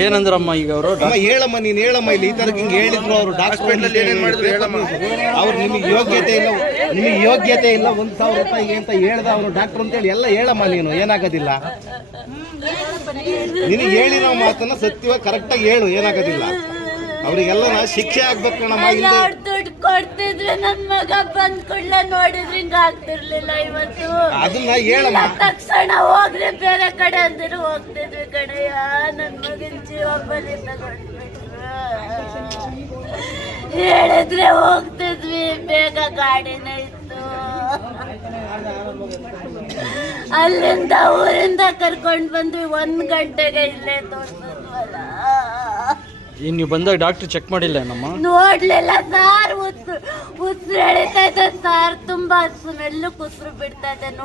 ಏನಂದ್ರಮ್ಮ ಈಗ ಅವರು ಹೇಳಮ್ಮ ನೀನು ಹೇಳಮ್ಮ ಇಲ್ಲಿ ಈ ತರ ಹಿಂಗೆ ಹೇಳಿದ್ರು ಅವರು ಹಾಸ್ಪಿಟಲ್ ಏನೇನು ಮಾಡಿದ್ರು ಹೇಳಮ್ಮ. ಅವ್ರು ನಿಮಗೆ ಯೋಗ್ಯತೆ ಇಲ್ಲ 1,000 ರೂಪಾಯಿಗೆ ಅಂತ ಹೇಳ್ದ ಅವರು ಡಾಕ್ಟರ್ ಅಂತೇಳಿ ಎಲ್ಲ ಹೇಳಮ್ಮ. ನೀನು ಏನಾಗೋದಿಲ್ಲ, ನಿನಗೆ ಹೇಳಿರೋ ಮಾತನ್ನ ಸತ್ಯವಾಗಿ ಕರೆಕ್ಟಾಗಿ ಹೇಳು, ಏನಾಗೋದಿಲ್ಲ. ಅವ್ರಿಗೆಲ್ಲ ಶಿಕ್ಷೆ ಆಗ್ಬೇಕು ಕಣಮ್ಮ. ದುಡ್ಡು ಕೊಡ್ತಿದ್ರೆ ನನ್ ಮಗ ಬಂದ್ ಕೂಡಲೇ ನೋಡಿದ್ರೆ ಹಿಂಗ ಆಗ್ತಿರ್ಲಿಲ್ಲ. ಇವತ್ತು ಅದನ್ನ ಹೇಳಮ್ಮ. ತಕ್ಷಣ ಹೋಗ್ರಿ ಬೇರೆ ಕಡೆ ಅಂದಿರು ಹೋಗ್ತಿದ್ವಿ ಕಡೆಯ. ನನ್ ಮಗನ್ ಜೀವ ಬಲಿ ತಗೊಂಡ್ಬಿಟ್ರು. ಹೇಳಿದ್ರೆ ಹೋಗ್ತಿದ್ವಿ, ಬೇಗ ಗಾಡಿನ ಇತ್ತು. ಅಲ್ಲಿಂದ ಊರಿಂದ ಕರ್ಕೊಂಡ್ ಬಂದ್ವಿ, 1 ಗಂಟೆಗೆ ಇಲ್ಲೇ ತೋರ್ಸಲ್ವಲ್ಲ. ನೀವು ಬಂದಾಗ ಡಾಕ್ಟರ್ ಚೆಕ್ ಮಾಡಿಲ್ಲ ನಮ್ಮ ನೋಡ್ಲಿಲ್ಲ ಸಾರ್. ಉಸಿರು ಎಳಿತಾ ಇದೆ ಸಾರ್, ತುಂಬಾ ಸ್ಮೆಲ್ಲು ಕುಸಿರು ಬಿಡ್ತಾ ಇದೆ.